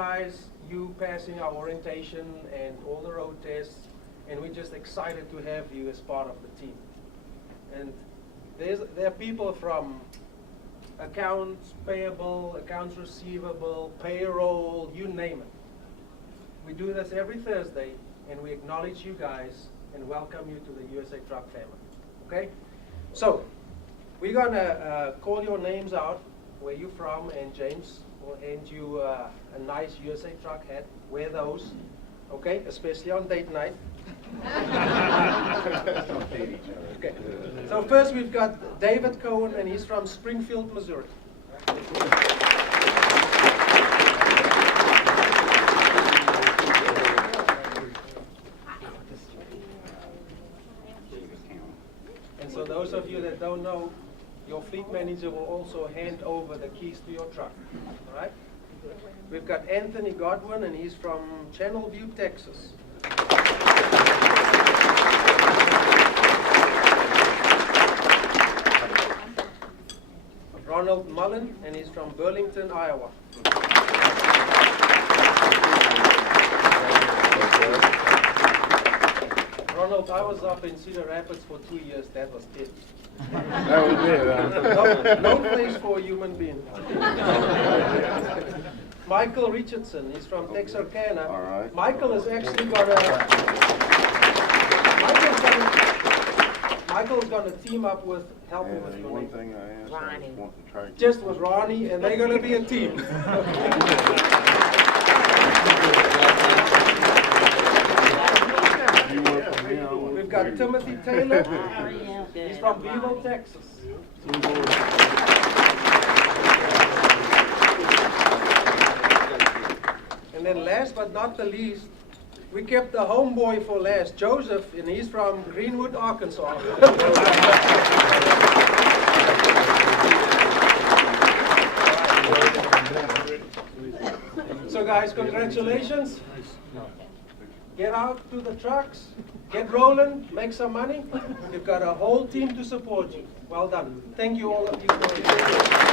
organize you passing our orientation and all the road tests, and we're just excited to have you as part of the team. And there are people from accounts payable, accounts receivable, payroll, you name it. We do this every Thursday, and we acknowledge you guys and welcome you to the USA Truck family. Okay? So, we're going to call your names out, where you're from, and James will hand you a nice USA Truck hat. Wear those, okay? Especially on date night. Okay. So first we've got David Cohen, and he's from Springfield, Missouri. And so those of you that don't know, your fleet manager will also hand over the keys to your truck. All right? We've got Anthony Godwin, and he's from Channelview, Texas. Ronald Mullen, and he's from Burlington, Iowa. Ronald, I was up in Cedar Rapids for 2 years. That was it. That was it, No place for a human being. Michael Richardson, he's from Texarkana. All right. Michael has actually got Michael's going to team up with helping with And your one name. thing I asked, I just want to try to Just with Ronnie, and they're going to be a team. you work for me, I want We've got Timothy Taylor. He's from Beeville, Texas. And then last but not the least, we kept the homeboy for last, Joseph, and he's from Greenwood, Arkansas. So guys, congratulations. Get out to the trucks, get rolling, make some money. You've got a whole team to support you. Well done. Thank you all of you for